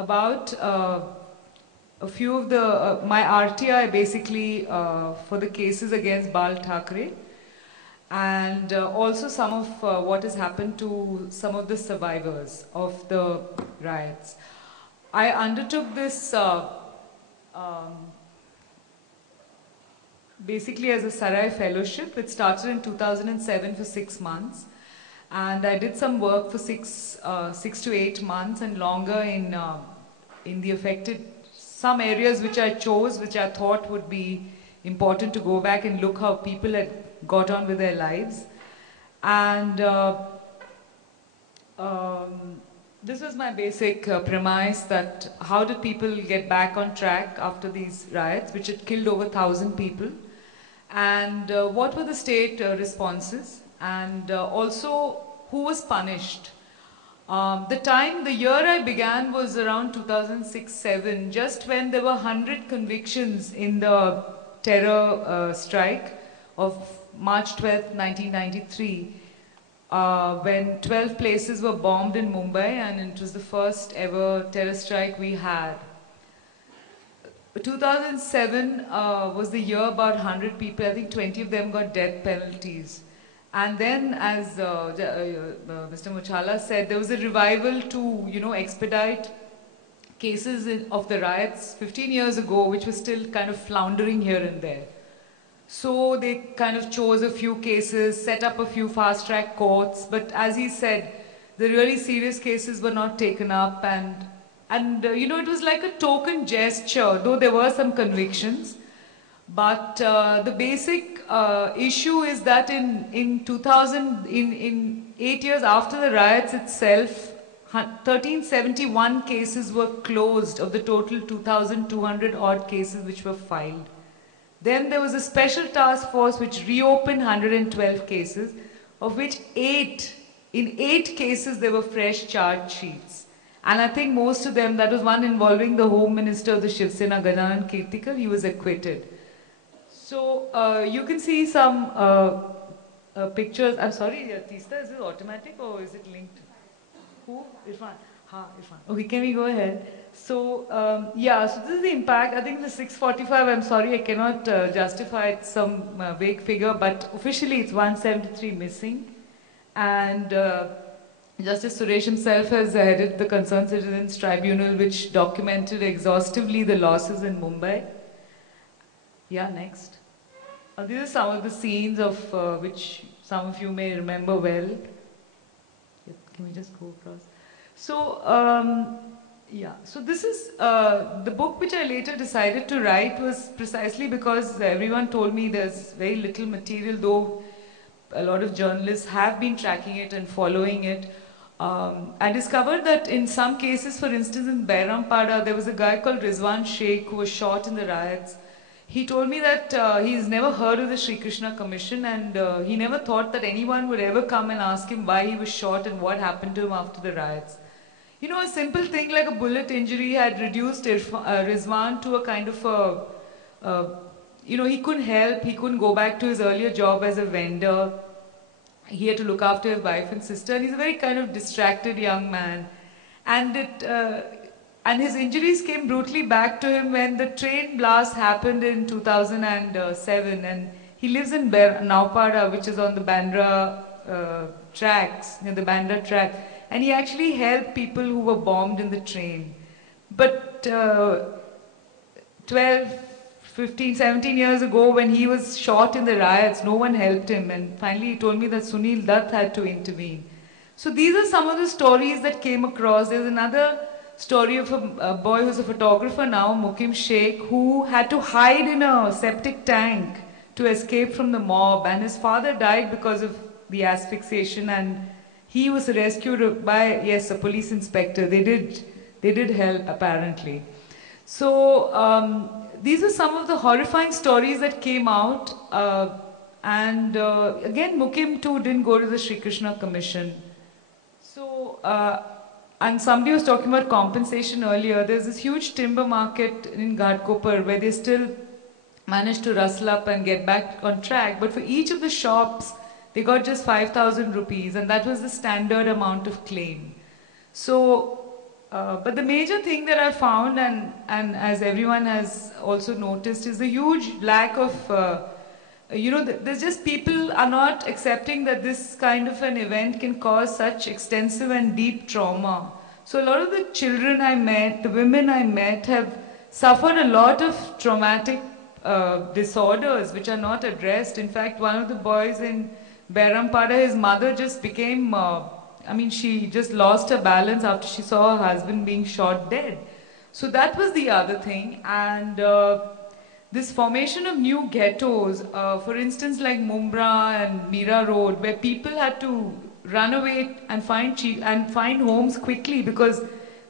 about a few of the, my RTI basically for the cases against Bal Thackeray, and also some of what has happened to some of the survivors of the riots. I undertook this basically as a Sarai fellowship. It started in 2007 for 6 months. And I did some work for six to 8 months and longer in the affected, some areas which I chose, which I thought would be important to go back and look how people had got on with their lives. And this was my basic premise, that how did people get back on track after these riots, which had killed over 1,000 people, and what were the state responses, and also who was punished. The year I began was around 2006-07, just when there were 100 convictions in the terror strike of March 12, 1993, when 12 places were bombed in Mumbai, and it was the first ever terror strike we had. 2007 was the year about 100 people, I think 20 of them got death penalties. And then, as Mr. Muchala said, there was a revival to, expedite cases of the riots 15 years ago, which was still kind of floundering here and there. So they kind of chose a few cases, set up a few fast-track courts, but as he said, the really serious cases were not taken up, and it was like a token gesture, though there were some convictions. But the basic issue is that in 2000, in 8 years after the riots itself, 1371 cases were closed of the total 2,200 odd cases which were filed. Then there was a special task force which reopened 112 cases, of which in 8 cases there were fresh charge sheets. And I think most of them, that was one involving the Home Minister of the Shiv Sena, Gajanan Kirtikar, he was acquitted. So you can see some pictures. I'm sorry, Teesta, is this automatic or is it linked? Who? Irfan. Ha, Irfan. Okay, can we go ahead? So yeah, so this is the impact. I think the 645, I'm sorry, I cannot justify some vague figure, but officially it's 173 missing. And Justice Suresh himself has headed the Concerned Citizens Tribunal, which documented exhaustively the losses in Mumbai. Yeah, next. These are some of the scenes of which some of you may remember well. Can we just go across? So, yeah, so this is the book which I later decided to write was precisely because everyone told me there's very little material, though a lot of journalists have been tracking it and following it. I discovered that in some cases, for instance in Bairampada, there was a guy called Rizwan Sheikh who was shot in the riots. He told me that he's never heard of the Sri Krishna Commission, and he never thought that anyone would ever come and ask him why he was shot and what happened to him after the riots. A simple thing like a bullet injury had reduced Rizwan to a kind of he couldn't help, he couldn't go back to his earlier job as a vendor. He had to look after his wife and sister, and he's a very kind of distracted young man. And his injuries came brutally back to him when the train blast happened in 2007, and he lives in Naupada, which is on the Bandra tracks, near the Bandra track, and he actually helped people who were bombed in the train. But 12, 15, 17 years ago, when he was shot in the riots, no one helped him, and finally he told me that Sunil Dutt had to intervene. So these are some of the stories that came across. There's another story of a boy who's a photographer now, Mukim Sheikh, who had to hide in a septic tank to escape from the mob, and his father died because of the asphyxiation, and he was rescued by, yes, a police inspector. They did help, apparently. So these are some of the horrifying stories that came out, and again, Mukim too didn't go to the Sri Krishna Commission. So, and somebody was talking about compensation earlier. There's this huge timber market in Ghatkopar where they still managed to rustle up and get back on track. But for each of the shops, they got just 5,000 rupees, and that was the standard amount of claim. So But the major thing that I found, and as everyone has also noticed, is the huge lack of, there's just people are not accepting that this kind of an event can cause such extensive and deep trauma. So a lot of the children I met, the women I met, have suffered a lot of traumatic disorders which are not addressed. In fact, one of the boys in Berrampada, his mother just became, she just lost her balance after she saw her husband being shot dead. So that was the other thing. And this formation of new ghettos, for instance, like Mumbai and Mira Road, where people had to run away and find homes quickly because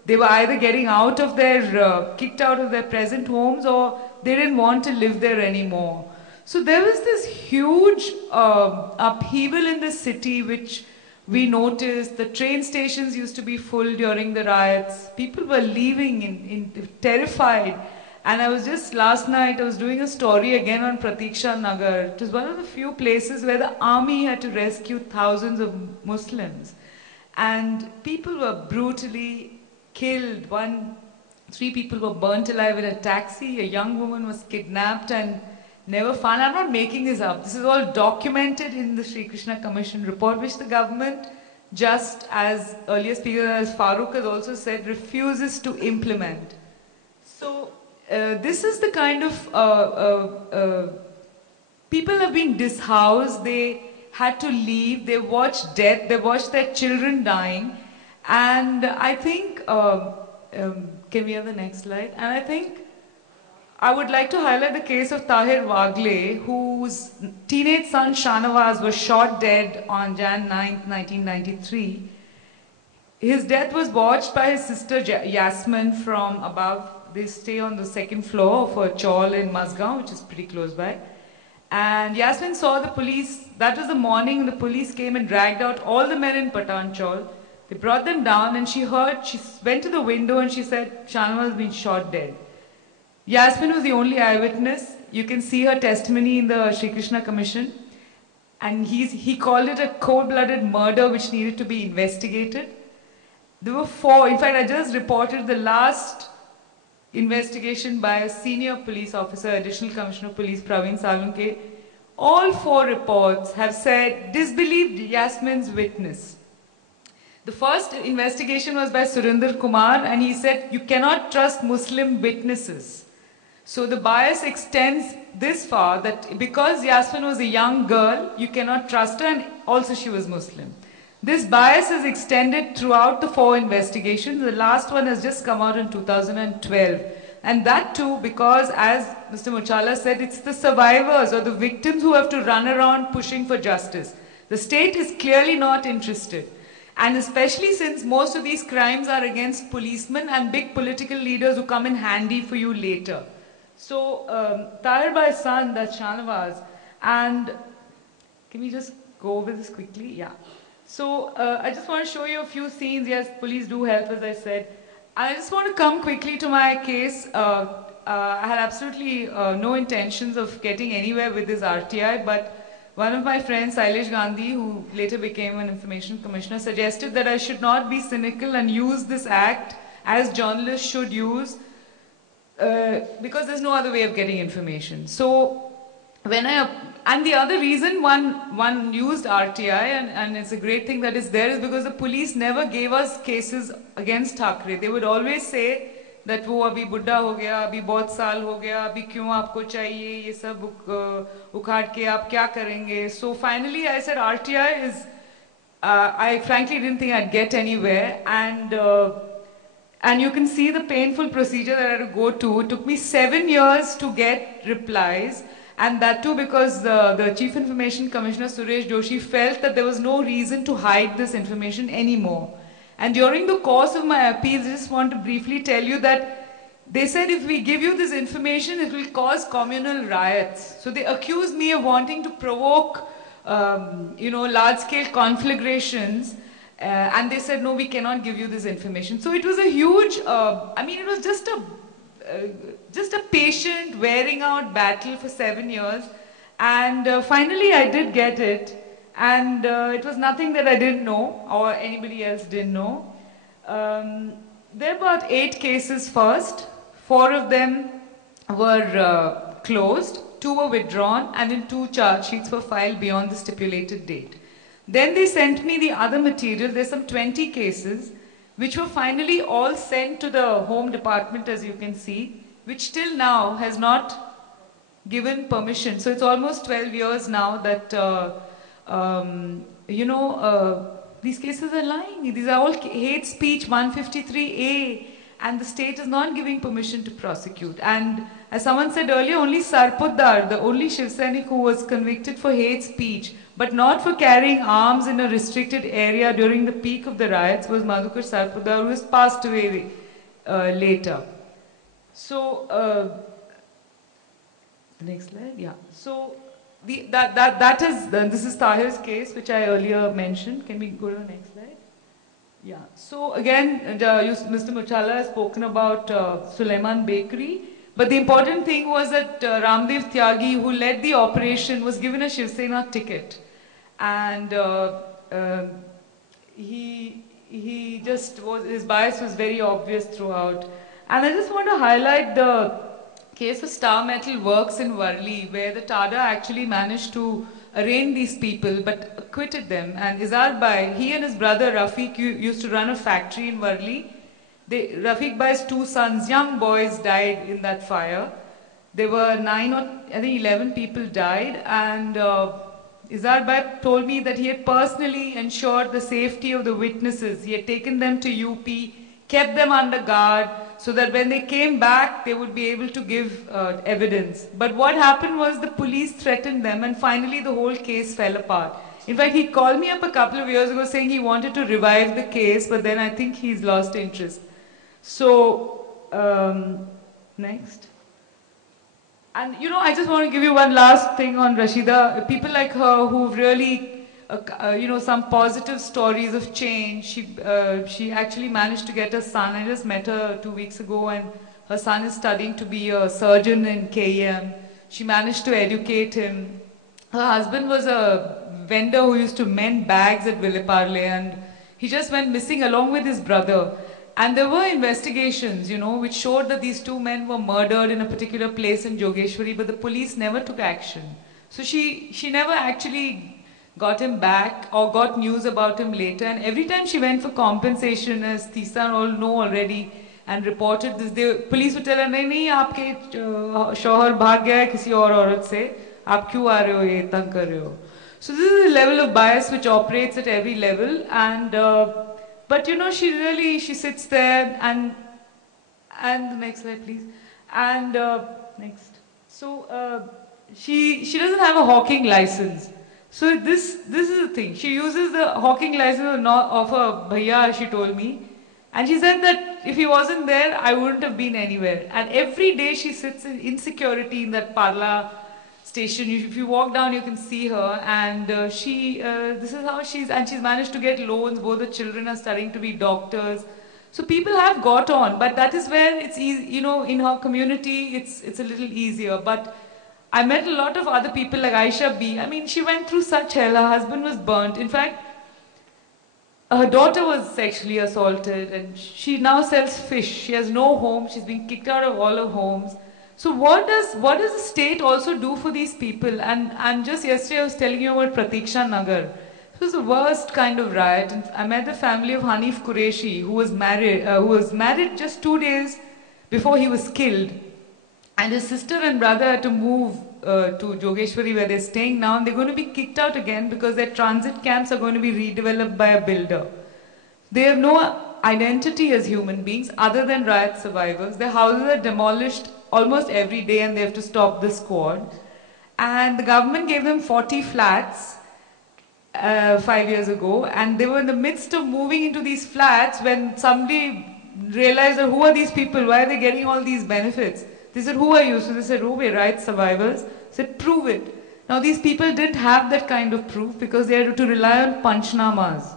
they were either getting out of their, kicked out of their present homes, or they didn't want to live there anymore. So there was this huge upheaval in the city, which we noticed. The train stations used to be full during the riots. People were leaving terrified. And I was just last night, I was doing a story again on Pratiksha Nagar. It was one of the few places where the army had to rescue thousands of Muslims. And people were brutally killed. 3 people were burnt alive in a taxi. A young woman was kidnapped and never found. I'm not making this up. This is all documented in the Sri Krishna Commission report, which the government, just as earlier speaker as Farooq has also said, refuses to implement. So this is the kind of people have been dishoused. They had to leave. They watched death. They watched their children dying. And I think, can we have the next slide? And I think I would like to highlight the case of Tahir Wagle, whose teenage son Shahnawaz was shot dead on Jan 9th, 1993. His death was watched by his sister Yasmin from above. They stay on the 2nd floor of a chawl in Mazgaon, which is pretty close by. And Yasmin saw the police. That was the morning the police came and dragged out all the men in Patan Chawl. They brought them down, and she went to the window and she said, Shahnawaz has been shot dead. Yasmin was the only eyewitness. You can see her testimony in the Sri Krishna Commission. And he called it a cold-blooded murder which needed to be investigated. There were 4. In fact, I just reported the last investigation by a senior police officer, Additional Commissioner of Police Praveen Salunke. All 4 reports have said, disbelieved Yasmin's witness. The first investigation was by Surinder Kumar, and he said, you cannot trust Muslim witnesses. So the bias extends this far that because Yasmin was a young girl, you cannot trust her, and also she was Muslim. This bias is extended throughout the 4 investigations. The last one has just come out in 2012. And that too because, as Mr. Muchala said, it's the survivors or the victims who have to run around pushing for justice. The state is clearly not interested. And especially since most of these crimes are against policemen and big political leaders who come in handy for you later. So, Tahir Bhai's son, that's Shahnawaz, and can we just go over this quickly? Yeah. So, I just want to show you a few scenes. Yes, police do help, as I said. I just want to come quickly to my case. I had absolutely no intentions of getting anywhere with this RTI, but one of my friends, Sailesh Gandhi, who later became an information commissioner, suggested that I should not be cynical and use this act as journalists should use, because there's no other way of getting information. So, and the other reason one used RTI, and it's a great thing that is there, is because the police never gave us cases against Thackeray. They would always say that वो अभी बुढ़ा हो गया, अभी बहुत साल हो गया, अभी क्यों आपको चाहिए, ये सब उखाड़ के आप क्या करेंगे. So finally I said RTI is, I frankly didn't think I'd get anywhere, and you can see the painful procedure that I had to go to. It took me 7 years to get replies, and that too because the Chief Information Commissioner Suresh Joshi felt that there was no reason to hide this information anymore. And during the course of my appeals, I just want to briefly tell you that they said if we give you this information, it will cause communal riots. So they accused me of wanting to provoke, large-scale conflagrations. And they said, no, we cannot give you this information. So it was a huge, it was just a patient, wearing out battle for 7 years. And finally, I did get it. And it was nothing that I didn't know or anybody else didn't know. there were about 8 cases first. 4 of them were closed, 2 were withdrawn, and then 2 charge sheets were filed beyond the stipulated date. Then they sent me the other material. There's some 20 cases, which were finally all sent to the Home Department, as you can see, which till now has not given permission. So it's almost 12 years now that, these cases are lying. These are all hate speech 153A, and the state is not giving permission to prosecute. And as someone said earlier, only Sarpotdar, the only Shiv Sainik who was convicted for hate speech, but not for carrying arms in a restricted area during the peak of the riots, was Madhukar Sarpotdar, who has passed away later. So, the next slide, yeah. So, this is Tahir's case, which I earlier mentioned. Can we go to the next slide? Yeah. So again, Mr. Muchala has spoken about Sulaiman Bakery, but the important thing was that Ramdev Tyagi, who led the operation, was given a Shiv Sena ticket, and he just was, his bias was very obvious throughout. And I just want to highlight the case of Star Metal Works in Worli, where the TADA actually managed to arraign these people but acquitted them. And Izar Bhai, he and his brother Rafiq used to run a factory in Worli. Rafiq Bhai's 2 sons, young boys, died in that fire. There were 9 or I think 11 people died, and Izar Bhai told me that he had personally ensured the safety of the witnesses. He had taken them to UP, kept them under guard, so that when they came back, they would be able to give evidence. But what happened was the police threatened them, and finally the whole case fell apart. In fact, he called me up a couple of years ago saying he wanted to revive the case, but then I think he's lost interest. So, next. And I just want to give you one last thing on Rashida. People like her who've really some positive stories of change. She actually managed to get a son. I just met her 2 weeks ago, and her son is studying to be a surgeon in KEM. She managed to educate him. Her husband was a vendor who used to mend bags at Villeparle, and he just went missing along with his brother. And there were investigations, which showed that these 2 men were murdered in a particular place in Jogeshwari, but the police never took action. So she never actually got him back or got news about him later, and every time she went for compensation, as Teesta all know already, and reported this, the police would tell her, nahi, aapke shohar bhag gaya hai kisi aur aurat se, aap kyun aa rahe ho, ye tang kar rahe ho. So this is a level of bias which operates at every level, and but she sits there, and the next slide please, and next. So she doesn't have a hawking license. So this is the thing. She uses the hawking license of her bhaiya, she told me. And she said that if he wasn't there, I wouldn't have been anywhere. And every day she sits in insecurity in that Parla station. If you walk down, you can see her. And this is how she's managed to get loans. Both the children are studying to be doctors. So people have got on, but that is where it's easy, in her community, it's a little easier. But I met a lot of other people like Aisha B. I mean, she went through such hell. Her husband was burnt. In fact, her daughter was sexually assaulted, and she now sells fish. She has no home. She's been kicked out of all her homes. So what does the state also do for these people? And just yesterday I was telling you about Pratiksha Nagar. It was the worst kind of riot. And I met the family of Hanif Qureshi, who was married just 2 days before he was killed. And his sister and brother had to move to Jogeshwari, where they're staying now, and they're going to be kicked out again because their transit camps are going to be redeveloped by a builder. They have no identity as human beings other than riot survivors. Their houses are demolished almost every day, and they have to stop the squad. And the government gave them 40 flats 5 years ago, and they were in the midst of moving into these flats when somebody realized that who are these people? Why are they getting all these benefits? They said, who are you? So they said, oh, we're riot survivors. I said, prove it. Now these people didn't have that kind of proof because they had to rely on panchnamas.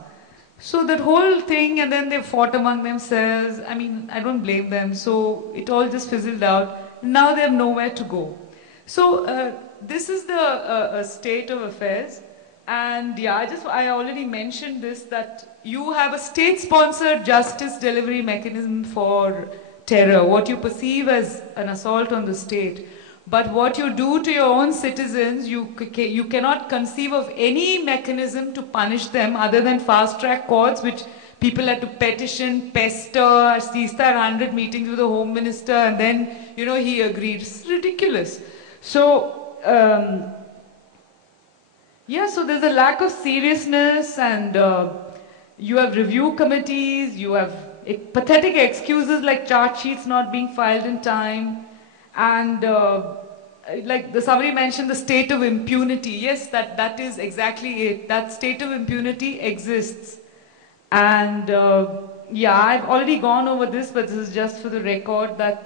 So that whole thing, and then they fought among themselves. I mean, I don't blame them. So it all just fizzled out. Now they have nowhere to go. So this is the state of affairs. And yeah, I already mentioned this, that you have a state-sponsored justice delivery mechanism for terror, what you perceive as an assault on the state. But what you do to your own citizens, you cannot conceive of any mechanism to punish them other than fast-track courts, which people had to petition, pester. Teesta had 100 meetings with the Home Minister, and then, you know, he agreed. It's ridiculous. So, yeah, so there's a lack of seriousness, and you have review committees, you have pathetic excuses like charge sheets not being filed in time, and like somebody mentioned the state of impunity. Yes, that is exactly it. That state of impunity exists. And yeah, I've already gone over this, but this is just for the record that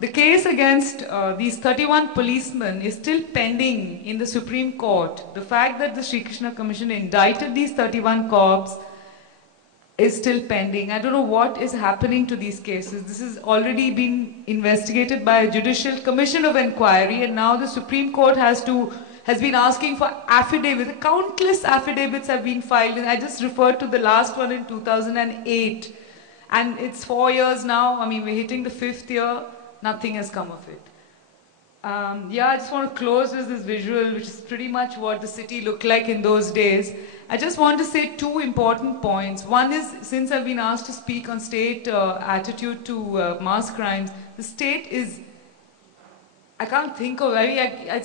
the case against these 31 policemen is still pending in the Supreme Court. The fact that the Sri Krishna Commission indicted these 31 cops is still pending. I don't know what is happening to these cases. This has already been investigated by a Judicial Commission of Inquiry, and now the Supreme Court has been asking for affidavits. Countless affidavits have been filed, and I just referred to the last one in 2008. And it's 4 years now. I mean, we're hitting the 5th year. Nothing has come of it. Yeah, I just want to close with this visual, which is pretty much what the city looked like in those days. I just want to say 2 important points. One is, since I've been asked to speak on state attitude to mass crimes, the state is, I can't think of,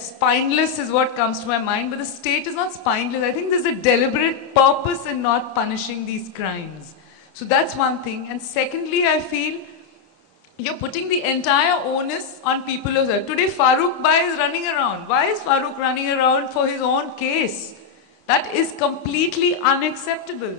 spineless is what comes to my mind, but the state is not spineless. I think there's a deliberate purpose in not punishing these crimes. So that's one thing. And secondly, I feel you're putting the entire onus on people of that. Today, Farooq Bhai is running around. Why is Farooq running around for his own case? That is completely unacceptable.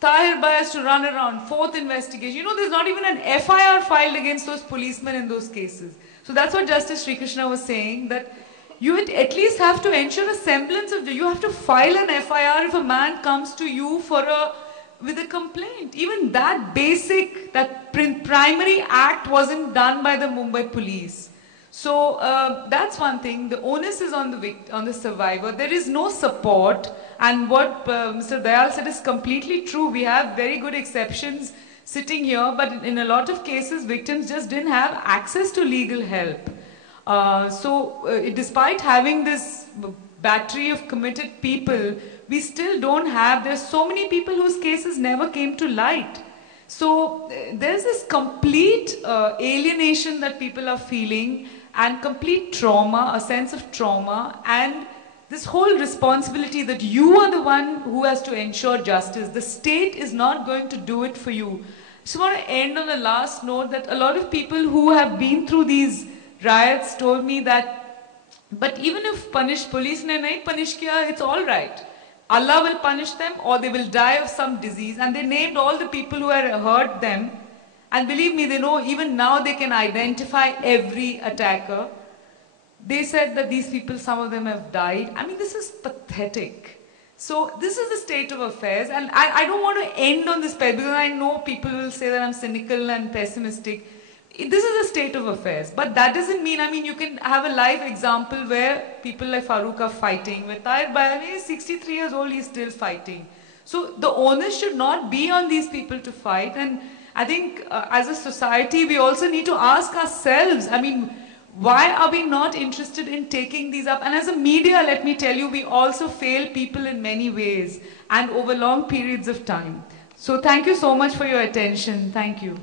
Tahir Bhai has to run around, 4th investigation. You know, there's not even an FIR filed against those policemen in those cases. So that's what Justice Sri Krishna was saying, that you at least have to ensure a semblance of, you have to file an FIR if a man comes to you with a complaint. Even that basic, that primary act wasn't done by the Mumbai police. So that's one thing. The onus is on the survivor. There is no support, and what Mr. Dayal said is completely true. We have very good exceptions sitting here, but in a lot of cases, victims just didn't have access to legal help. Despite having this battery of committed people, we still don't have, there's so many people whose cases never came to light. So there's this complete alienation that people are feeling, and complete trauma, a sense of trauma, and this whole responsibility that you are the one who has to ensure justice. The state is not going to do it for you. I just want to end on the last note that a lot of people who have been through these riots told me that, but even if police ne nahi punish kiya, it's all right. Allah will punish them, or they will die of some disease. And they named all the people who had hurt them. And believe me, they know even now they can identify every attacker. They said that these people, some of them have died. I mean, this is pathetic. So this is the state of affairs. And I don't want to end on this because I know people will say that I'm cynical and pessimistic. This is the state of affairs. But that doesn't mean, I mean, you can have a live example where people like Farooq are fighting. With Tahir Bhai, he's 63 years old, he's still fighting. So the onus should not be on these people to fight. And I think as a society, we also need to ask ourselves, I mean, why are we not interested in taking these up? And as a media, let me tell you, we also fail people in many ways and over long periods of time. So thank you so much for your attention. Thank you.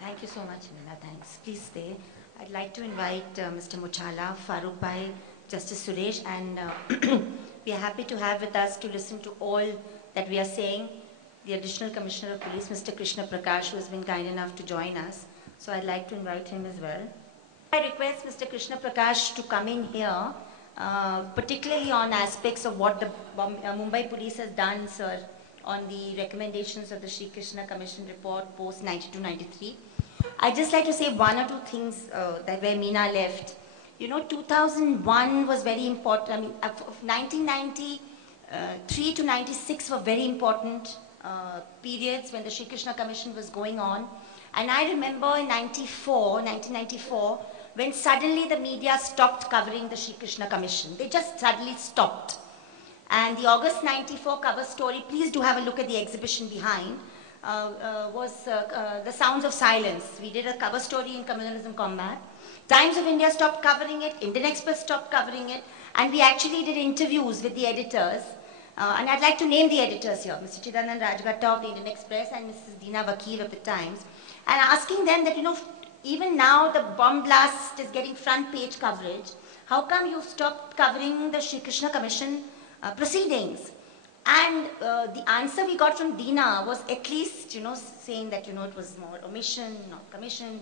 Thank you so much, Nila. Thanks. Please stay. I'd like to invite Mr. Muchala, Farooq Bhai, Justice Suresh, and we are happy to have with us to listen to all that we are saying, the Additional Commissioner of Police, Mr. Krishna Prakash, who has been kind enough to join us. So I'd like to invite him as well. I request Mr. Krishna Prakash to come in here, particularly on aspects of what the Mumbai Police has done, sir, on the recommendations of the Sri Krishna Commission report post 92-93. I'd just like to say one or two things that where Meena left. You know, 2001 was very important. I mean, 1993 to 96 were very important periods when the Sri Krishna Commission was going on. And I remember in 1994, when suddenly the media stopped covering the Shri Krishna Commission. They just suddenly stopped. And the August 94 cover story, please do have a look at the exhibition behind, was The Sounds of Silence. We did a cover story in Communalism Combat. Times of India stopped covering it, Indian Express stopped covering it, and we actually did interviews with the editors. And I'd like to name the editors here, Mr. Chidanand Rajghatta of the Indian Express and Mrs. Deena Vakil of the Times, and asking them that, even now the bomb blast is getting front page coverage. How come you've stopped covering the Shri Krishna Commission proceedings? And the answer we got from Deena was at least, saying that, it was more omission, not commission,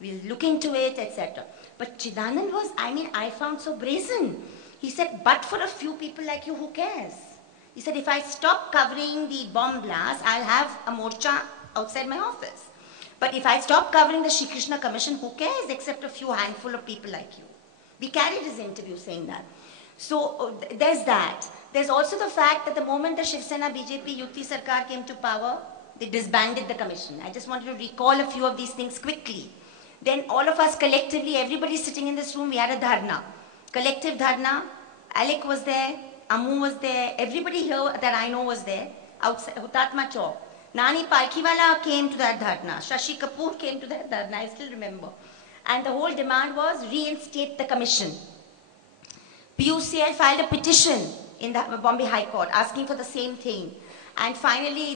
we'll look into it, etc. But Chidanand was, I found so brazen. He said, but for a few people like you, who cares? He said, if I stop covering the bomb blast, I'll have a morcha outside my office. But if I stop covering the Shri Krishna Commission, who cares except a few handful of people like you? We carried his interview saying that. So there's that. There's also the fact that the moment the Shiv Sena BJP Yuti Sarkar came to power, they disbanded the commission. I just wanted to recall a few of these things quickly. Then all of us collectively, everybody sitting in this room, we had a dharna. Collective dharna. Alec was there, Ammu was there, everybody here that I know was there, outside Hutatma Chowk. Nani Palkhiwala came to that dharna. Shashi Kapoor came to that dharna, I still remember. And the whole demand was reinstate the commission. PUCL filed a petition in the Bombay High Court asking for the same thing. And finally,